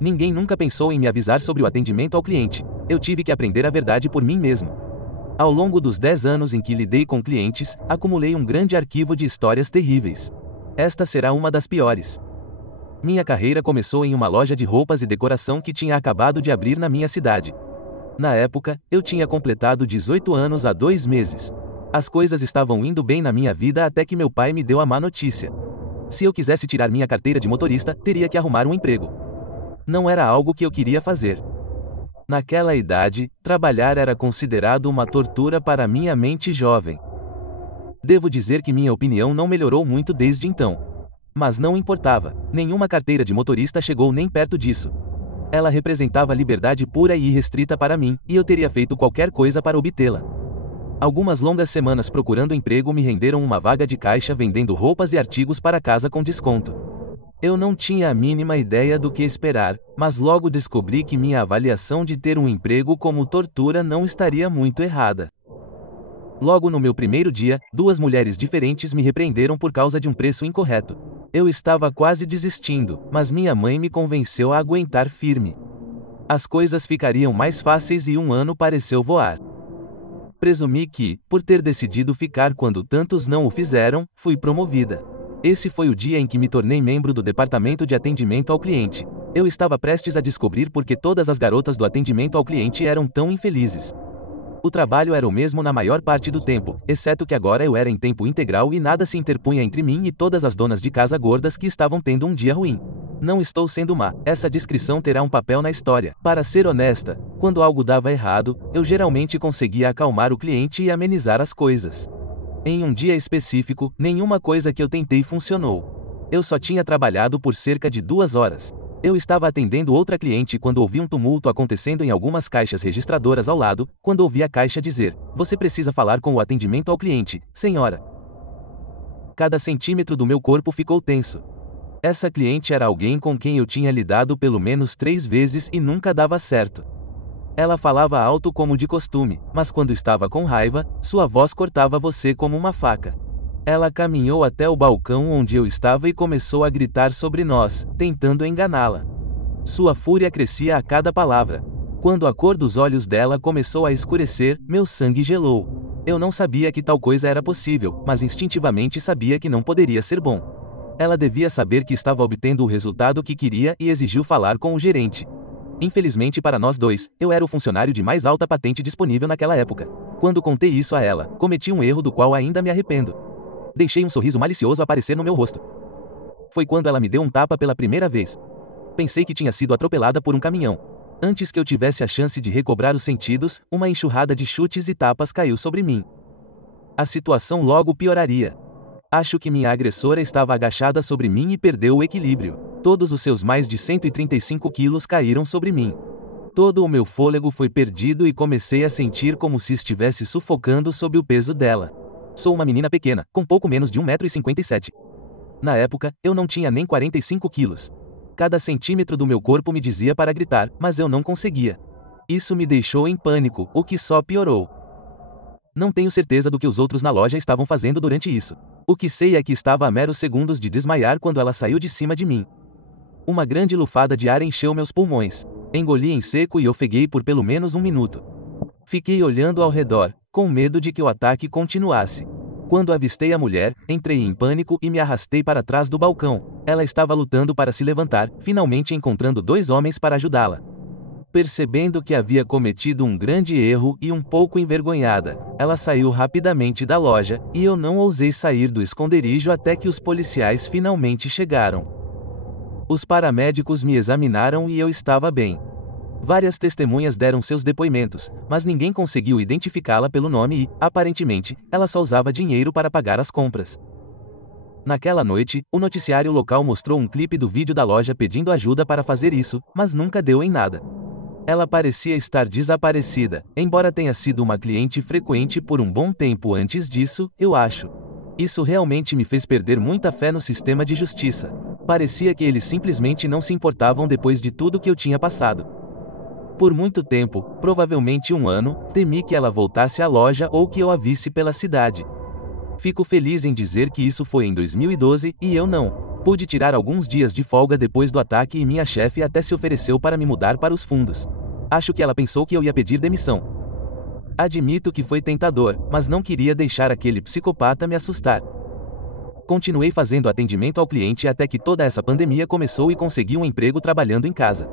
Ninguém nunca pensou em me avisar sobre o atendimento ao cliente. Eu tive que aprender a verdade por mim mesmo. Ao longo dos 10 anos em que lidei com clientes, acumulei um grande arquivo de histórias terríveis. Esta será uma das piores. Minha carreira começou em uma loja de roupas e decoração que tinha acabado de abrir na minha cidade. Na época, eu tinha completado 18 anos há 2 meses. As coisas estavam indo bem na minha vida até que meu pai me deu a má notícia. Se eu quisesse tirar minha carteira de motorista, teria que arrumar um emprego. Não era algo que eu queria fazer. Naquela idade, trabalhar era considerado uma tortura para minha mente jovem. Devo dizer que minha opinião não melhorou muito desde então. Mas não importava, nenhuma carteira de motorista chegou nem perto disso. Ela representava liberdade pura e irrestrita para mim, e eu teria feito qualquer coisa para obtê-la. Algumas longas semanas procurando emprego me renderam uma vaga de caixa vendendo roupas e artigos para casa com desconto. Eu não tinha a mínima ideia do que esperar, mas logo descobri que minha avaliação de ter um emprego como tortura não estaria muito errada. Logo no meu primeiro dia, 2 mulheres diferentes me repreenderam por causa de um preço incorreto. Eu estava quase desistindo, mas minha mãe me convenceu a aguentar firme. As coisas ficariam mais fáceis e um ano pareceu voar. Presumi que, por ter decidido ficar quando tantos não o fizeram, fui promovida. Esse foi o dia em que me tornei membro do departamento de atendimento ao cliente. Eu estava prestes a descobrir por que todas as garotas do atendimento ao cliente eram tão infelizes. O trabalho era o mesmo na maior parte do tempo, exceto que agora eu era em tempo integral e nada se interpunha entre mim e todas as donas de casa gordas que estavam tendo um dia ruim. Não estou sendo má, essa descrição terá um papel na história. Para ser honesta, quando algo dava errado, eu geralmente conseguia acalmar o cliente e amenizar as coisas. Em um dia específico, nenhuma coisa que eu tentei funcionou. Eu só tinha trabalhado por cerca de 2 horas. Eu estava atendendo outra cliente quando ouvi um tumulto acontecendo em algumas caixas registradoras ao lado, quando ouvi a caixa dizer: "Você precisa falar com o atendimento ao cliente, senhora." Cada centímetro do meu corpo ficou tenso. Essa cliente era alguém com quem eu tinha lidado pelo menos 3 vezes e nunca dava certo. Ela falava alto como de costume, mas quando estava com raiva, sua voz cortava você como uma faca. Ela caminhou até o balcão onde eu estava e começou a gritar sobre nós, tentando enganá-la. Sua fúria crescia a cada palavra. Quando a cor dos olhos dela começou a escurecer, meu sangue gelou. Eu não sabia que tal coisa era possível, mas instintivamente sabia que não poderia ser bom. Ela devia saber que estava obtendo o resultado que queria e exigiu falar com o gerente. Infelizmente para nós dois, eu era o funcionário de mais alta patente disponível naquela época. Quando contei isso a ela, cometi um erro do qual ainda me arrependo. Deixei um sorriso malicioso aparecer no meu rosto. Foi quando ela me deu um tapa pela primeira vez. Pensei que tinha sido atropelada por um caminhão. Antes que eu tivesse a chance de recobrar os sentidos, uma enxurrada de chutes e tapas caiu sobre mim. A situação logo pioraria. Acho que minha agressora estava agachada sobre mim e perdeu o equilíbrio. Todos os seus mais de 135 quilos caíram sobre mim. Todo o meu fôlego foi perdido e comecei a sentir como se estivesse sufocando sob o peso dela. Sou uma menina pequena, com pouco menos de 1,57 m. Na época, eu não tinha nem 45 quilos. Cada centímetro do meu corpo me dizia para gritar, mas eu não conseguia. Isso me deixou em pânico, o que só piorou. Não tenho certeza do que os outros na loja estavam fazendo durante isso. O que sei é que estava a meros segundos de desmaiar quando ela saiu de cima de mim. Uma grande lufada de ar encheu meus pulmões. Engoli em seco e ofeguei por pelo menos 1 minuto. Fiquei olhando ao redor, com medo de que o ataque continuasse. Quando avistei a mulher, entrei em pânico e me arrastei para trás do balcão. Ela estava lutando para se levantar, finalmente encontrando 2 homens para ajudá-la. Percebendo que havia cometido um grande erro e um pouco envergonhada, ela saiu rapidamente da loja, e eu não ousei sair do esconderijo até que os policiais finalmente chegaram. Os paramédicos me examinaram e eu estava bem. Várias testemunhas deram seus depoimentos, mas ninguém conseguiu identificá-la pelo nome e, aparentemente, ela só usava dinheiro para pagar as compras. Naquela noite, o noticiário local mostrou um clipe do vídeo da loja pedindo ajuda para fazer isso, mas nunca deu em nada. Ela parecia estar desaparecida, embora tenha sido uma cliente frequente por um bom tempo antes disso, eu acho. Isso realmente me fez perder muita fé no sistema de justiça. Parecia que eles simplesmente não se importavam depois de tudo que eu tinha passado. Por muito tempo, provavelmente 1 ano, temi que ela voltasse à loja ou que eu a visse pela cidade. Fico feliz em dizer que isso foi em 2012, e eu não Pude tirar alguns dias de folga depois do ataque e minha chefe até se ofereceu para me mudar para os fundos. Acho que ela pensou que eu ia pedir demissão. Admito que foi tentador, mas não queria deixar aquele psicopata me assustar. Continuei fazendo atendimento ao cliente até que toda essa pandemia começou e consegui um emprego trabalhando em casa.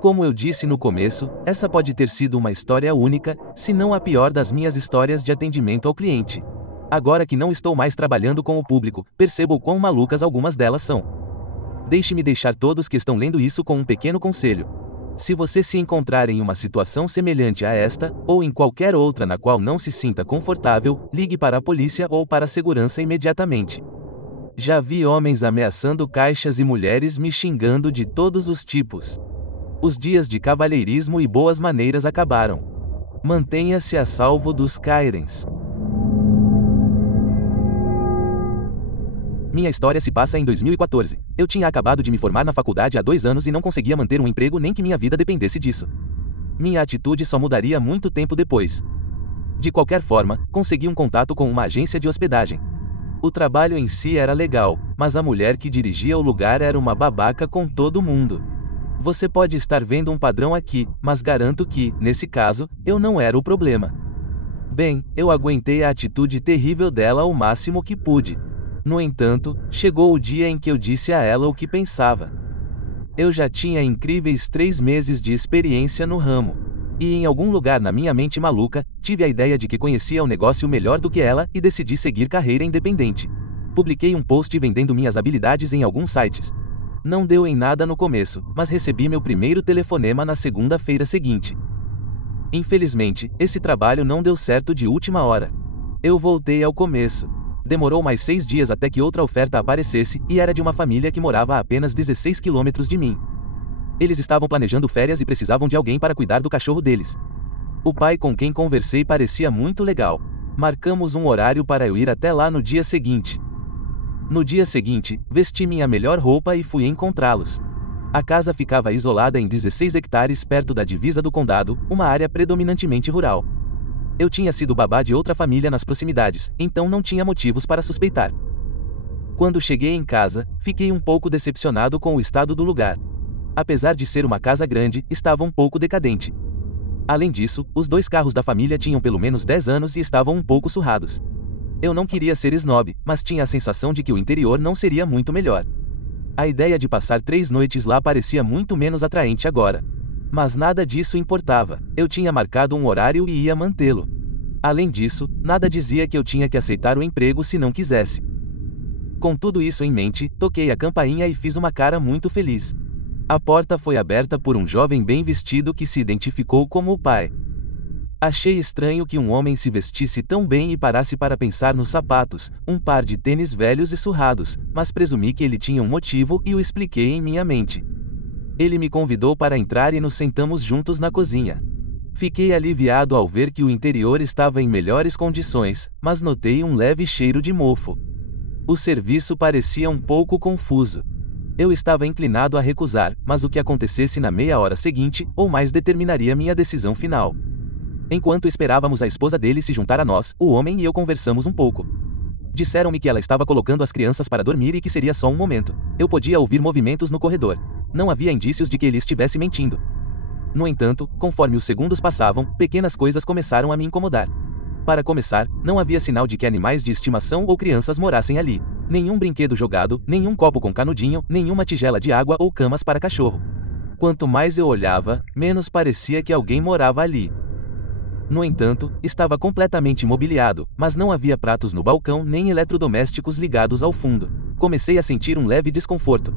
Como eu disse no começo, essa pode ter sido uma história única, se não a pior das minhas histórias de atendimento ao cliente. Agora que não estou mais trabalhando com o público, percebo o quão malucas algumas delas são. Deixe-me deixar todos que estão lendo isso com um pequeno conselho. Se você se encontrar em uma situação semelhante a esta, ou em qualquer outra na qual não se sinta confortável, ligue para a polícia ou para a segurança imediatamente. Já vi homens ameaçando caixas e mulheres me xingando de todos os tipos. Os dias de cavalheirismo e boas maneiras acabaram. Mantenha-se a salvo dos Kairens. Minha história se passa em 2014. Eu tinha acabado de me formar na faculdade há 2 anos e não conseguia manter um emprego nem que minha vida dependesse disso. Minha atitude só mudaria muito tempo depois. De qualquer forma, consegui um contato com uma agência de hospedagem. O trabalho em si era legal, mas a mulher que dirigia o lugar era uma babaca com todo mundo. Você pode estar vendo um padrão aqui, mas garanto que, nesse caso, eu não era o problema. Bem, eu aguentei a atitude terrível dela o máximo que pude. No entanto, chegou o dia em que eu disse a ela o que pensava. Eu já tinha incríveis 3 meses de experiência no ramo. E em algum lugar na minha mente maluca, tive a ideia de que conhecia o negócio melhor do que ela e decidi seguir carreira independente. Publiquei um post vendendo minhas habilidades em alguns sites. Não deu em nada no começo, mas recebi meu primeiro telefonema na segunda-feira seguinte. Infelizmente, esse trabalho não deu certo de última hora. Eu voltei ao começo. Demorou mais 6 dias até que outra oferta aparecesse, e era de uma família que morava a apenas 16 quilômetros de mim. Eles estavam planejando férias e precisavam de alguém para cuidar do cachorro deles. O pai com quem conversei parecia muito legal. Marcamos um horário para eu ir até lá no dia seguinte. No dia seguinte, vesti minha melhor roupa e fui encontrá-los. A casa ficava isolada em 16 hectares perto da divisa do condado, uma área predominantemente rural. Eu tinha sido babá de outra família nas proximidades, então não tinha motivos para suspeitar. Quando cheguei em casa, fiquei um pouco decepcionado com o estado do lugar. Apesar de ser uma casa grande, estava um pouco decadente. Além disso, os 2 carros da família tinham pelo menos 10 anos e estavam um pouco surrados. Eu não queria ser snob, mas tinha a sensação de que o interior não seria muito melhor. A ideia de passar 3 noites lá parecia muito menos atraente agora. Mas nada disso importava, eu tinha marcado um horário e ia mantê-lo. Além disso, nada dizia que eu tinha que aceitar o emprego se não quisesse. Com tudo isso em mente, toquei a campainha e fiz uma cara muito feliz. A porta foi aberta por um jovem bem vestido que se identificou como o pai. Achei estranho que um homem se vestisse tão bem e parasse para pensar nos sapatos, um par de tênis velhos e surrados, mas presumi que ele tinha um motivo e o expliquei em minha mente. Ele me convidou para entrar e nos sentamos juntos na cozinha. Fiquei aliviado ao ver que o interior estava em melhores condições, mas notei um leve cheiro de mofo. O serviço parecia um pouco confuso. Eu estava inclinado a recusar, mas o que acontecesse na meia hora seguinte, ou mais, determinaria minha decisão final. Enquanto esperávamos a esposa dele se juntar a nós, o homem e eu conversamos um pouco. Disseram-me que ela estava colocando as crianças para dormir e que seria só um momento. Eu podia ouvir movimentos no corredor. Não havia indícios de que ele estivesse mentindo. No entanto, conforme os segundos passavam, pequenas coisas começaram a me incomodar. Para começar, não havia sinal de que animais de estimação ou crianças morassem ali. Nenhum brinquedo jogado, nenhum copo com canudinho, nenhuma tigela de água ou camas para cachorro. Quanto mais eu olhava, menos parecia que alguém morava ali. No entanto, estava completamente mobiliado, mas não havia pratos no balcão nem eletrodomésticos ligados ao fundo. Comecei a sentir um leve desconforto.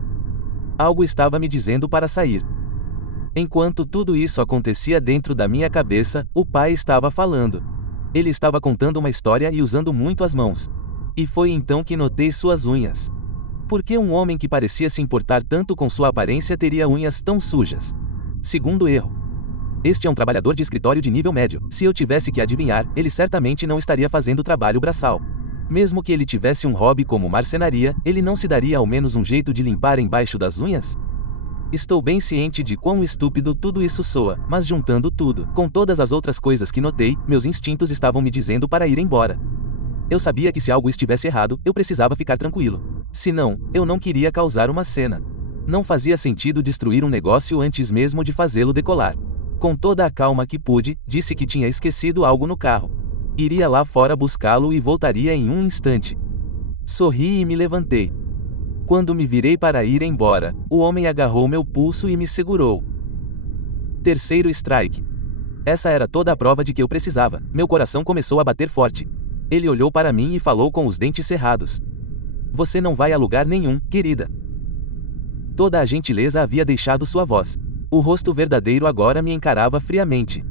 Algo estava me dizendo para sair. Enquanto tudo isso acontecia dentro da minha cabeça, o pai estava falando. Ele estava contando uma história e usando muito as mãos. E foi então que notei suas unhas. Por que um homem que parecia se importar tanto com sua aparência teria unhas tão sujas? Segundo erro. Este é um trabalhador de escritório de nível médio. Se eu tivesse que adivinhar, ele certamente não estaria fazendo trabalho braçal. Mesmo que ele tivesse um hobby como marcenaria, ele não se daria ao menos um jeito de limpar embaixo das unhas? Estou bem ciente de quão estúpido tudo isso soa, mas juntando tudo, com todas as outras coisas que notei, meus instintos estavam me dizendo para ir embora. Eu sabia que se algo estivesse errado, eu precisava ficar tranquilo. Se não, eu não queria causar uma cena. Não fazia sentido destruir um negócio antes mesmo de fazê-lo decolar. Com toda a calma que pude, disse que tinha esquecido algo no carro. Iria lá fora buscá-lo e voltaria em um instante. Sorri e me levantei. Quando me virei para ir embora, o homem agarrou meu pulso e me segurou. Terceiro strike. Essa era toda a prova de que eu precisava. Meu coração começou a bater forte. Ele olhou para mim e falou com os dentes cerrados. Você não vai a lugar nenhum, querida. Toda a gentileza havia deixado sua voz. O rosto verdadeiro agora me encarava friamente.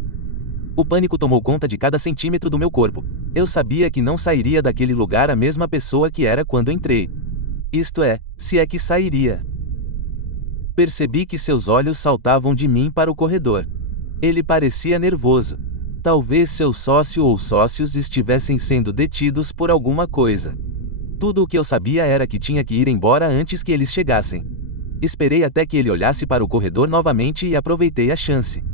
O pânico tomou conta de cada centímetro do meu corpo. Eu sabia que não sairia daquele lugar a mesma pessoa que era quando entrei. Isto é, se é que sairia. Percebi que seus olhos saltavam de mim para o corredor. Ele parecia nervoso. Talvez seu sócio ou sócios estivessem sendo detidos por alguma coisa. Tudo o que eu sabia era que tinha que ir embora antes que eles chegassem. Esperei até que ele olhasse para o corredor novamente e aproveitei a chance.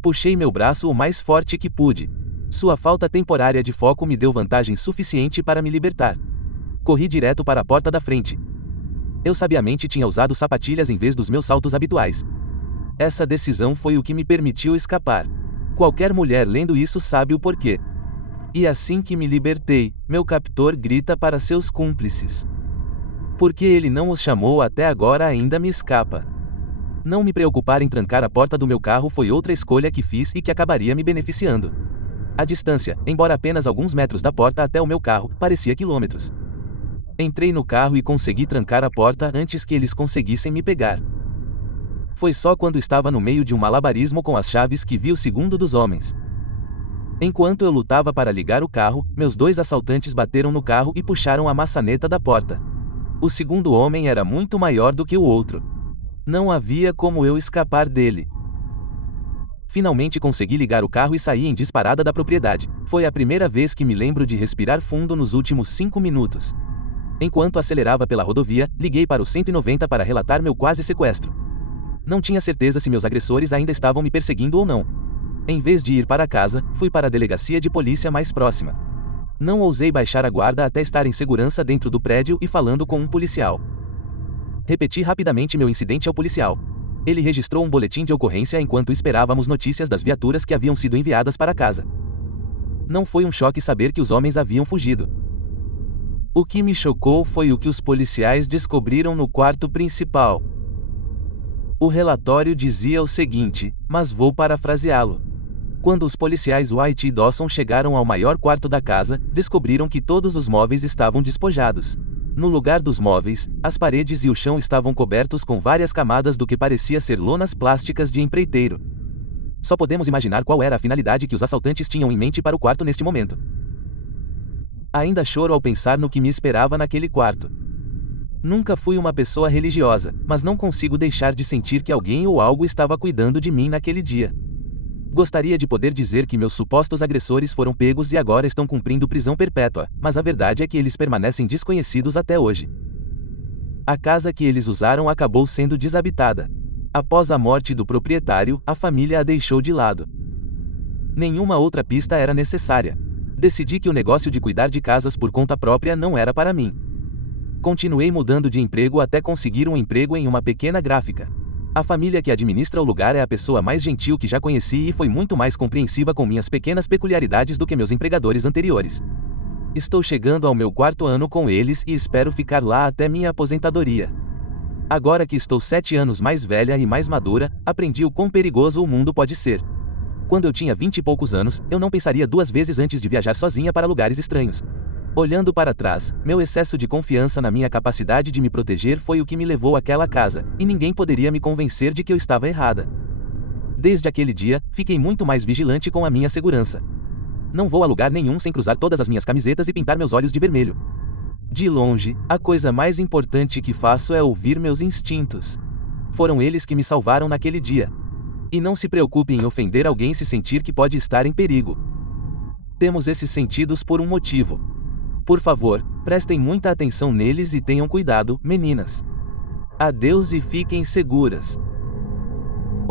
Puxei meu braço o mais forte que pude. Sua falta temporária de foco me deu vantagem suficiente para me libertar. Corri direto para a porta da frente. Eu sabiamente tinha usado sapatilhas em vez dos meus saltos habituais. Essa decisão foi o que me permitiu escapar. Qualquer mulher lendo isso sabe o porquê. E assim que me libertei, meu captor grita para seus cúmplices. Porque ele não os chamou até agora ainda me escapa. Não me preocupar em trancar a porta do meu carro foi outra escolha que fiz e que acabaria me beneficiando. A distância, embora apenas alguns metros da porta até o meu carro, parecia quilômetros. Entrei no carro e consegui trancar a porta antes que eles conseguissem me pegar. Foi só quando estava no meio de um malabarismo com as chaves que vi o segundo dos homens. Enquanto eu lutava para ligar o carro, meus dois assaltantes bateram no carro e puxaram a maçaneta da porta. O segundo homem era muito maior do que o outro. Não havia como eu escapar dele. Finalmente consegui ligar o carro e saí em disparada da propriedade. Foi a primeira vez que me lembro de respirar fundo nos últimos 5 minutos. Enquanto acelerava pela rodovia, liguei para o 190 para relatar meu quase sequestro. Não tinha certeza se meus agressores ainda estavam me perseguindo ou não. Em vez de ir para casa, fui para a delegacia de polícia mais próxima. Não ousei baixar a guarda até estar em segurança dentro do prédio e falando com um policial. Repeti rapidamente meu incidente ao policial. Ele registrou um boletim de ocorrência enquanto esperávamos notícias das viaturas que haviam sido enviadas para casa. Não foi um choque saber que os homens haviam fugido. O que me chocou foi o que os policiais descobriram no quarto principal. O relatório dizia o seguinte, mas vou parafraseá-lo. Quando os policiais White e Dawson chegaram ao maior quarto da casa, descobriram que todos os móveis estavam despojados. No lugar dos móveis, as paredes e o chão estavam cobertos com várias camadas do que parecia ser lonas plásticas de empreiteiro. Só podemos imaginar qual era a finalidade que os assaltantes tinham em mente para o quarto neste momento. Ainda choro ao pensar no que me esperava naquele quarto. Nunca fui uma pessoa religiosa, mas não consigo deixar de sentir que alguém ou algo estava cuidando de mim naquele dia. Gostaria de poder dizer que meus supostos agressores foram pegos e agora estão cumprindo prisão perpétua, mas a verdade é que eles permanecem desconhecidos até hoje. A casa que eles usaram acabou sendo desabitada. Após a morte do proprietário, a família a deixou de lado. Nenhuma outra pista era necessária. Decidi que o negócio de cuidar de casas por conta própria não era para mim. Continuei mudando de emprego até conseguir um emprego em uma pequena gráfica. A família que administra o lugar é a pessoa mais gentil que já conheci e foi muito mais compreensiva com minhas pequenas peculiaridades do que meus empregadores anteriores. Estou chegando ao meu 4º ano com eles e espero ficar lá até minha aposentadoria. Agora que estou 7 anos mais velha e mais madura, aprendi o quão perigoso o mundo pode ser. Quando eu tinha 20 e poucos anos, eu não pensaria 2 vezes antes de viajar sozinha para lugares estranhos. Olhando para trás, meu excesso de confiança na minha capacidade de me proteger foi o que me levou àquela casa, e ninguém poderia me convencer de que eu estava errada. Desde aquele dia, fiquei muito mais vigilante com a minha segurança. Não vou a lugar nenhum sem cruzar todas as minhas camisetas e pintar meus olhos de vermelho. De longe, a coisa mais importante que faço é ouvir meus instintos. Foram eles que me salvaram naquele dia. E não se preocupe em ofender alguém se sentir que pode estar em perigo. Temos esses sentidos por um motivo. Por favor, prestem muita atenção neles e tenham cuidado, meninas. Adeus e fiquem seguras.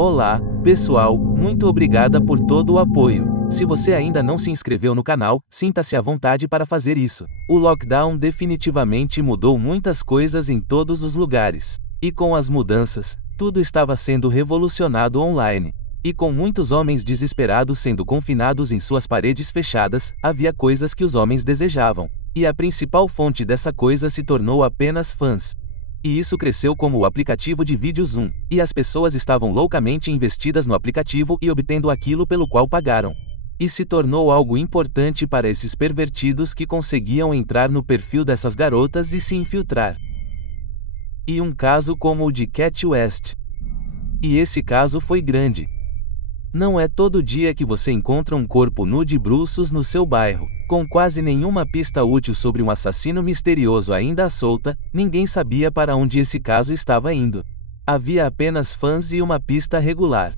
Olá, pessoal, muito obrigada por todo o apoio. Se você ainda não se inscreveu no canal, sinta-se à vontade para fazer isso. O lockdown definitivamente mudou muitas coisas em todos os lugares. E com as mudanças, tudo estava sendo revolucionado online. E com muitos homens desesperados sendo confinados em suas paredes fechadas, havia coisas que os homens desejavam. E a principal fonte dessa coisa se tornou apenas fãs. E isso cresceu como o aplicativo de vídeo Zoom. E as pessoas estavam loucamente investidas no aplicativo e obtendo aquilo pelo qual pagaram. E se tornou algo importante para esses pervertidos que conseguiam entrar no perfil dessas garotas e se infiltrar. E um caso como o de Kate West. E esse caso foi grande. Não é todo dia que você encontra um corpo nu de bruços no seu bairro. Com quase nenhuma pista útil sobre um assassino misterioso ainda à solta, ninguém sabia para onde esse caso estava indo. Havia apenas fãs e uma pista regular.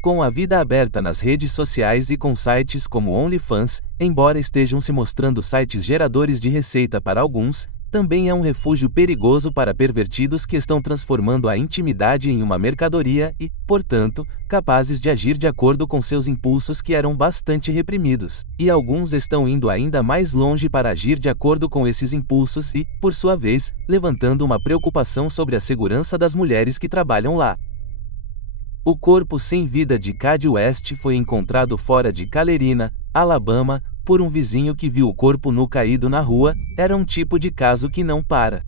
Com a vida aberta nas redes sociais e com sites como OnlyFans, embora estejam se mostrando sites geradores de receita para alguns, também é um refúgio perigoso para pervertidos que estão transformando a intimidade em uma mercadoria e, portanto, capazes de agir de acordo com seus impulsos que eram bastante reprimidos. E alguns estão indo ainda mais longe para agir de acordo com esses impulsos e, por sua vez, levantando uma preocupação sobre a segurança das mulheres que trabalham lá. O corpo sem vida de Kate West foi encontrado fora de Calerina, Alabama, por um vizinho que viu o corpo nu caído na rua. Era um tipo de caso que não para.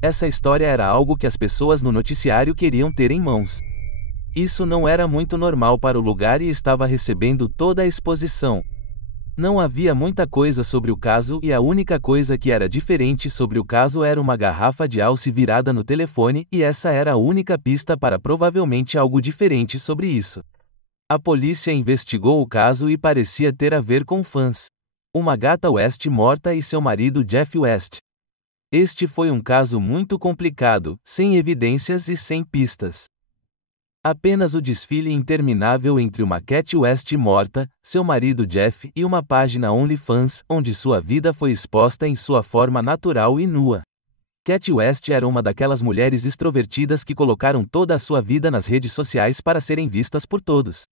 Essa história era algo que as pessoas no noticiário queriam ter em mãos. Isso não era muito normal para o lugar e estava recebendo toda a exposição. Não havia muita coisa sobre o caso e a única coisa que era diferente sobre o caso era uma garrafa de alce virada no telefone e essa era a única pista para provavelmente algo diferente sobre isso. A polícia investigou o caso e parecia ter a ver com fãs. Uma gata West morta e seu marido Jeff West. Este foi um caso muito complicado, sem evidências e sem pistas. Apenas o desfile interminável entre uma Kate West morta, seu marido Jeff e uma página OnlyFans, onde sua vida foi exposta em sua forma natural e nua. Kate West era uma daquelas mulheres extrovertidas que colocaram toda a sua vida nas redes sociais para serem vistas por todos.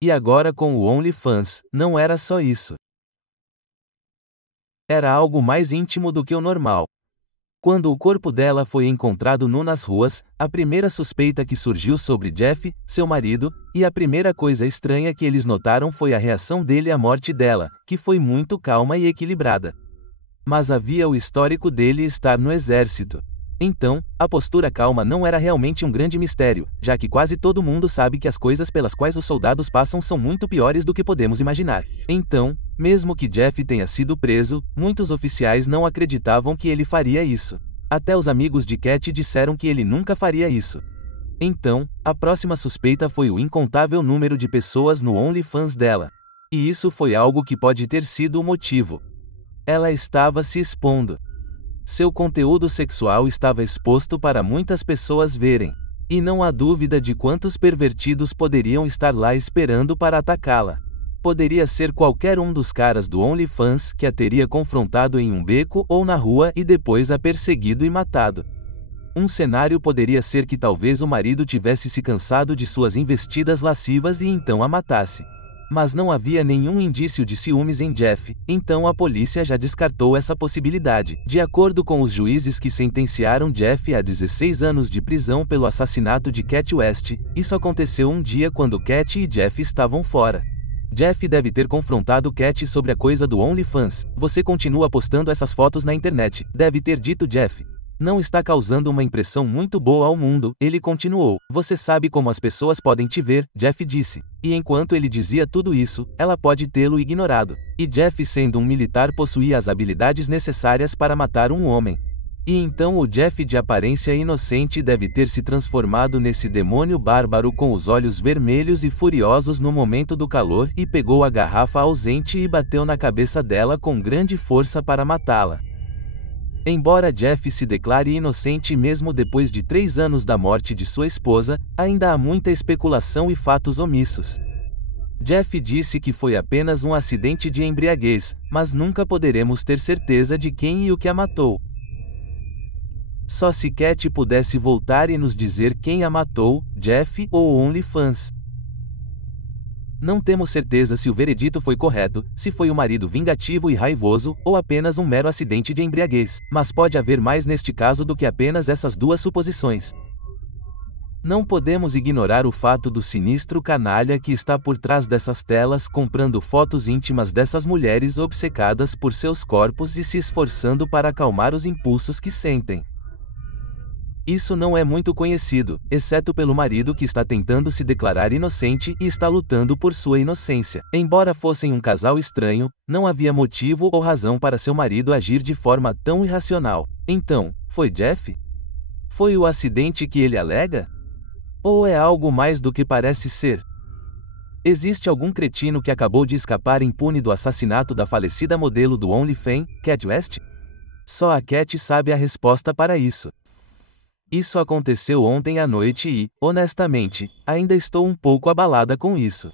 E agora com o OnlyFans, não era só isso. Era algo mais íntimo do que o normal. Quando o corpo dela foi encontrado nu nas ruas, a primeira suspeita que surgiu sobre Jeff, seu marido, e a primeira coisa estranha que eles notaram foi a reação dele à morte dela, que foi muito calma e equilibrada. Mas havia o histórico dele estar no exército. Então, a postura calma não era realmente um grande mistério, já que quase todo mundo sabe que as coisas pelas quais os soldados passam são muito piores do que podemos imaginar. Então, mesmo que Jeff tenha sido preso, muitos oficiais não acreditavam que ele faria isso. Até os amigos de Kate disseram que ele nunca faria isso. Então, a próxima suspeita foi o incontável número de pessoas no OnlyFans dela. E isso foi algo que pode ter sido o motivo. Ela estava se expondo. Seu conteúdo sexual estava exposto para muitas pessoas verem. E não há dúvida de quantos pervertidos poderiam estar lá esperando para atacá-la. Poderia ser qualquer um dos caras do OnlyFans que a teria confrontado em um beco ou na rua e depois a perseguido e matado. Um cenário poderia ser que talvez o marido tivesse se cansado de suas investidas lascivas e então a matasse. Mas não havia nenhum indício de ciúmes em Jeff, então a polícia já descartou essa possibilidade. De acordo com os juízes que sentenciaram Jeff a 16 anos de prisão pelo assassinato de Kate West, isso aconteceu um dia quando Kate e Jeff estavam fora. Jeff deve ter confrontado Kate sobre a coisa do OnlyFans. Você continua postando essas fotos na internet, deve ter dito Jeff. Não está causando uma impressão muito boa ao mundo, ele continuou. Você sabe como as pessoas podem te ver, Jeff disse. E enquanto ele dizia tudo isso, ela pode tê-lo ignorado. E Jeff, sendo um militar, possuía as habilidades necessárias para matar um homem. E então o Jeff de aparência inocente deve ter se transformado nesse demônio bárbaro com os olhos vermelhos e furiosos no momento do calor e pegou a garrafa ausente e bateu na cabeça dela com grande força para matá-la. Embora Jeff se declare inocente mesmo depois de 3 anos da morte de sua esposa, ainda há muita especulação e fatos omissos. Jeff disse que foi apenas um acidente de embriaguez, mas nunca poderemos ter certeza de quem e o que a matou. Só se Cat pudesse voltar e nos dizer quem a matou, Jeff ou OnlyFans. Não temos certeza se o veredito foi correto, se foi o marido vingativo e raivoso, ou apenas um mero acidente de embriaguez, mas pode haver mais neste caso do que apenas essas duas suposições. Não podemos ignorar o fato do sinistro canalha que está por trás dessas telas comprando fotos íntimas dessas mulheres obcecadas por seus corpos e se esforçando para acalmar os impulsos que sentem. Isso não é muito conhecido, exceto pelo marido que está tentando se declarar inocente e está lutando por sua inocência. Embora fossem um casal estranho, não havia motivo ou razão para seu marido agir de forma tão irracional. Então, foi Jeff? Foi o acidente que ele alega? Ou é algo mais do que parece ser? Existe algum cretino que acabou de escapar impune do assassinato da falecida modelo do OnlyFans, Cat West? Só a Cat sabe a resposta para isso. Isso aconteceu ontem à noite e, honestamente, ainda estou um pouco abalada com isso.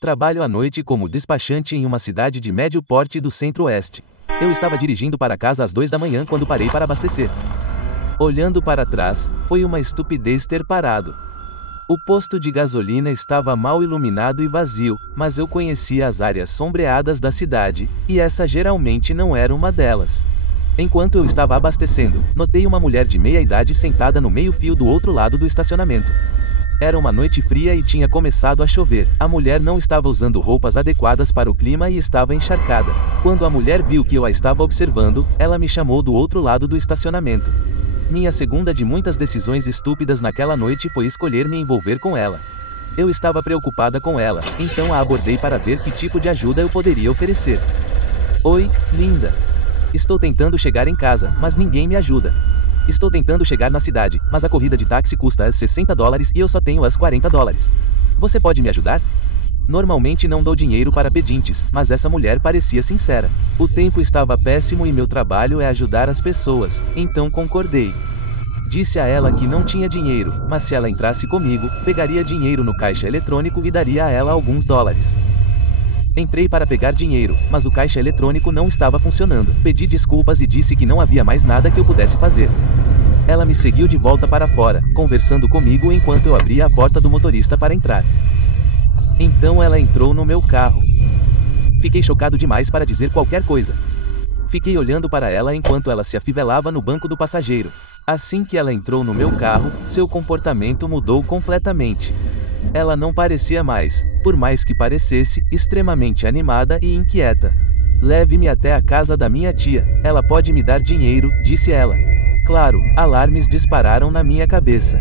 Trabalho à noite como despachante em uma cidade de médio porte do centro-oeste. Eu estava dirigindo para casa às 2 da manhã quando parei para abastecer. Olhando para trás, foi uma estupidez ter parado. O posto de gasolina estava mal iluminado e vazio, mas eu conhecia as áreas sombreadas da cidade, e essa geralmente não era uma delas. Enquanto eu estava abastecendo, notei uma mulher de meia-idade sentada no meio-fio do outro lado do estacionamento. Era uma noite fria e tinha começado a chover. A mulher não estava usando roupas adequadas para o clima e estava encharcada. Quando a mulher viu que eu a estava observando, ela me chamou do outro lado do estacionamento. Minha segunda de muitas decisões estúpidas naquela noite foi escolher me envolver com ela. Eu estava preocupada com ela, então a abordei para ver que tipo de ajuda eu poderia oferecer. Oi, linda. Estou tentando chegar em casa, mas ninguém me ajuda. Estou tentando chegar na cidade, mas a corrida de táxi custa $60 e eu só tenho $40. Você pode me ajudar? Normalmente não dou dinheiro para pedintes, mas essa mulher parecia sincera. O tempo estava péssimo e meu trabalho é ajudar as pessoas, então concordei. Disse a ela que não tinha dinheiro, mas se ela entrasse comigo, pegaria dinheiro no caixa eletrônico e daria a ela alguns dólares. Entrei para pegar dinheiro, mas o caixa eletrônico não estava funcionando. Pedi desculpas e disse que não havia mais nada que eu pudesse fazer. Ela me seguiu de volta para fora, conversando comigo enquanto eu abria a porta do motorista para entrar. Então ela entrou no meu carro. Fiquei chocado demais para dizer qualquer coisa. Fiquei olhando para ela enquanto ela se afivelava no banco do passageiro. Assim que ela entrou no meu carro, seu comportamento mudou completamente. Ela não parecia mais, por mais que parecesse, extremamente animada e inquieta. Leve-me até a casa da minha tia, ela pode me dar dinheiro, disse ela. Claro, alarmes dispararam na minha cabeça.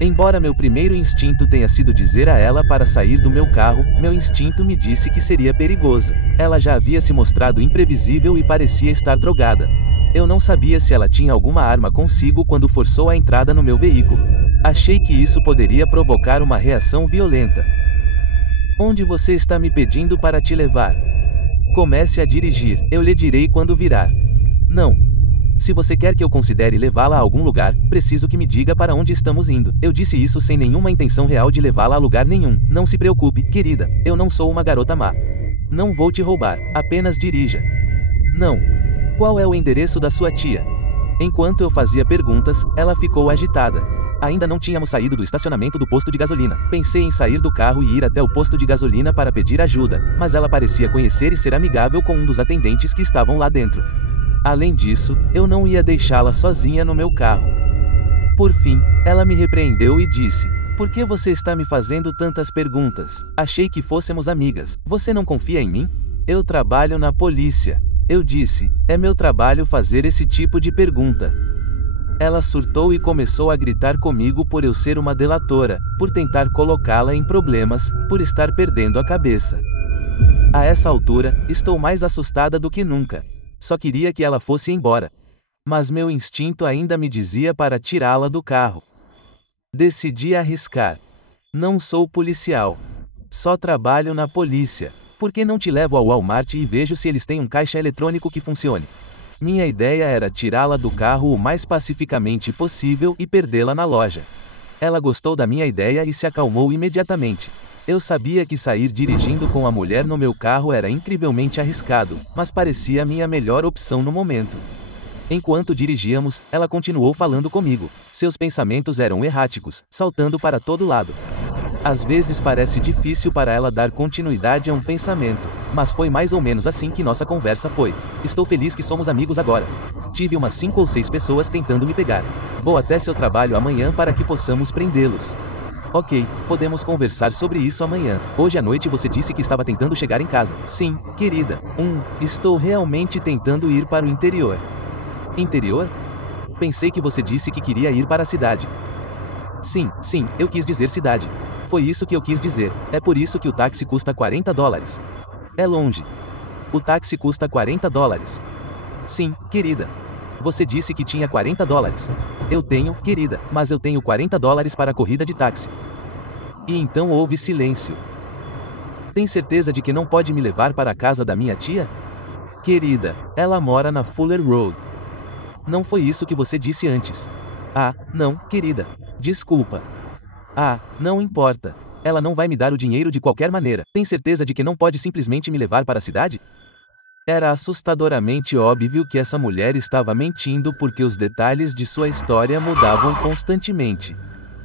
Embora meu primeiro instinto tenha sido dizer a ela para sair do meu carro, meu instinto me disse que seria perigoso. Ela já havia se mostrado imprevisível e parecia estar drogada. Eu não sabia se ela tinha alguma arma consigo quando forçou a entrada no meu veículo. Achei que isso poderia provocar uma reação violenta. Onde você está me pedindo para te levar? Comece a dirigir, eu lhe direi quando virar. Não. Se você quer que eu considere levá-la a algum lugar, preciso que me diga para onde estamos indo. Eu disse isso sem nenhuma intenção real de levá-la a lugar nenhum. Não se preocupe, querida, eu não sou uma garota má. Não vou te roubar, apenas dirija. Não. Qual é o endereço da sua tia? Enquanto eu fazia perguntas, ela ficou agitada. Ainda não tínhamos saído do estacionamento do posto de gasolina. Pensei em sair do carro e ir até o posto de gasolina para pedir ajuda, mas ela parecia conhecer e ser amigável com um dos atendentes que estavam lá dentro. Além disso, eu não ia deixá-la sozinha no meu carro. Por fim, ela me repreendeu e disse: "Por que você está me fazendo tantas perguntas? Achei que fôssemos amigas. Você não confia em mim? Eu trabalho na polícia." Eu disse: "É meu trabalho fazer esse tipo de pergunta." Ela surtou e começou a gritar comigo por eu ser uma delatora, por tentar colocá-la em problemas, por estar perdendo a cabeça. A essa altura, estou mais assustada do que nunca. Só queria que ela fosse embora. Mas meu instinto ainda me dizia para tirá-la do carro. Decidi arriscar. Não sou policial. Só trabalho na polícia. Por que não te levo ao Walmart e vejo se eles têm um caixa eletrônico que funcione? Minha ideia era tirá-la do carro o mais pacificamente possível e perdê-la na loja. Ela gostou da minha ideia e se acalmou imediatamente. Eu sabia que sair dirigindo com a mulher no meu carro era incrivelmente arriscado, mas parecia a minha melhor opção no momento. Enquanto dirigíamos, ela continuou falando comigo. Seus pensamentos eram erráticos, saltando para todo lado. Às vezes parece difícil para ela dar continuidade a um pensamento, mas foi mais ou menos assim que nossa conversa foi. Estou feliz que somos amigos agora. Tive umas 5 ou 6 pessoas tentando me pegar. Vou até seu trabalho amanhã para que possamos prendê-los. Ok, podemos conversar sobre isso amanhã. Hoje à noite você disse que estava tentando chegar em casa. Sim, querida. Estou realmente tentando ir para o interior. Interior? Pensei que você disse que queria ir para a cidade. Sim, eu quis dizer cidade. Foi isso que eu quis dizer. É por isso que o táxi custa $40. É longe. O táxi custa $40. Sim, querida. Você disse que tinha $40. Eu tenho, querida, mas eu tenho $40 para a corrida de táxi. E então houve silêncio. Tem certeza de que não pode me levar para a casa da minha tia? Querida, ela mora na Fuller Road. Não foi isso que você disse antes. Ah, não, querida. Desculpa. Ah, não importa. Ela não vai me dar o dinheiro de qualquer maneira. Tem certeza de que não pode simplesmente me levar para a cidade? Era assustadoramente óbvio que essa mulher estava mentindo porque os detalhes de sua história mudavam constantemente.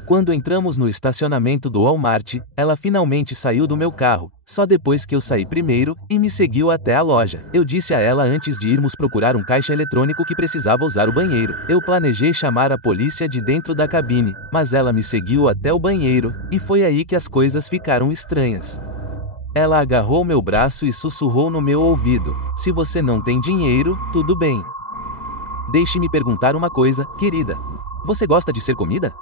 Quando entramos no estacionamento do Walmart, ela finalmente saiu do meu carro, só depois que eu saí primeiro, e me seguiu até a loja. Eu disse a ela antes de irmos procurar um caixa eletrônico que precisava usar o banheiro. Eu planejei chamar a polícia de dentro da cabine, mas ela me seguiu até o banheiro, e foi aí que as coisas ficaram estranhas. Ela agarrou meu braço e sussurrou no meu ouvido: se você não tem dinheiro, tudo bem. Deixe-me perguntar uma coisa, querida. Você gosta de ser comida?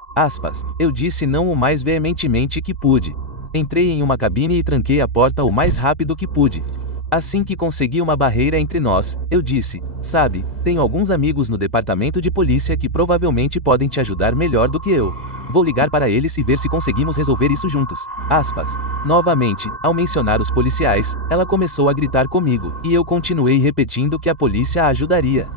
Eu disse não o mais veementemente que pude. Entrei em uma cabine e tranquei a porta o mais rápido que pude. Assim que consegui uma barreira entre nós, eu disse: sabe, tenho alguns amigos no departamento de polícia que provavelmente podem te ajudar melhor do que eu. Vou ligar para eles e ver se conseguimos resolver isso juntos. Novamente, ao mencionar os policiais, ela começou a gritar comigo, e eu continuei repetindo que a polícia a ajudaria.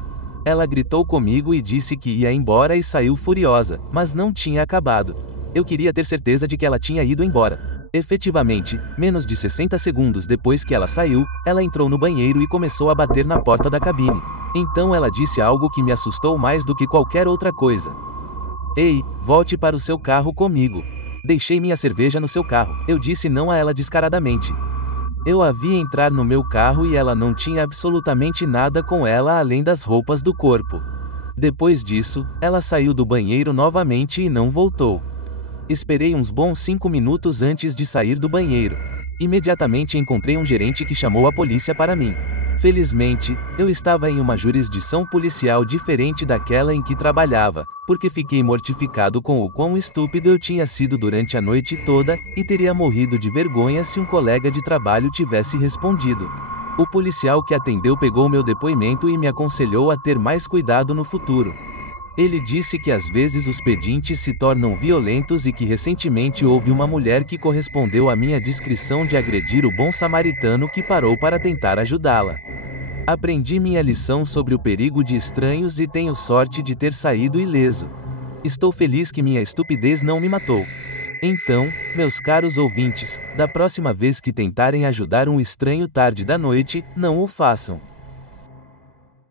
Ela gritou comigo e disse que ia embora e saiu furiosa, mas não tinha acabado. Eu queria ter certeza de que ela tinha ido embora. Efetivamente, menos de 60 segundos depois que ela saiu, ela entrou no banheiro e começou a bater na porta da cabine. Então ela disse algo que me assustou mais do que qualquer outra coisa. Ei, volte para o seu carro comigo. Deixei minha cerveja no seu carro. Eu disse não a ela descaradamente. Eu a vi entrar no meu carro e ela não tinha absolutamente nada com ela além das roupas do corpo. Depois disso, ela saiu do banheiro novamente e não voltou. Esperei uns bons 5 minutos antes de sair do banheiro. Imediatamente encontrei um gerente que chamou a polícia para mim. Felizmente, eu estava em uma jurisdição policial diferente daquela em que trabalhava, porque fiquei mortificado com o quão estúpido eu tinha sido durante a noite toda, e teria morrido de vergonha se um colega de trabalho tivesse respondido. O policial que atendeu pegou meu depoimento e me aconselhou a ter mais cuidado no futuro. Ele disse que às vezes os pedintes se tornam violentos e que recentemente houve uma mulher que correspondeu à minha descrição de agredir o bom samaritano que parou para tentar ajudá-la. Aprendi minha lição sobre o perigo de estranhos e tenho sorte de ter saído ileso. Estou feliz que minha estupidez não me matou. Então, meus caros ouvintes, da próxima vez que tentarem ajudar um estranho tarde da noite, não o façam.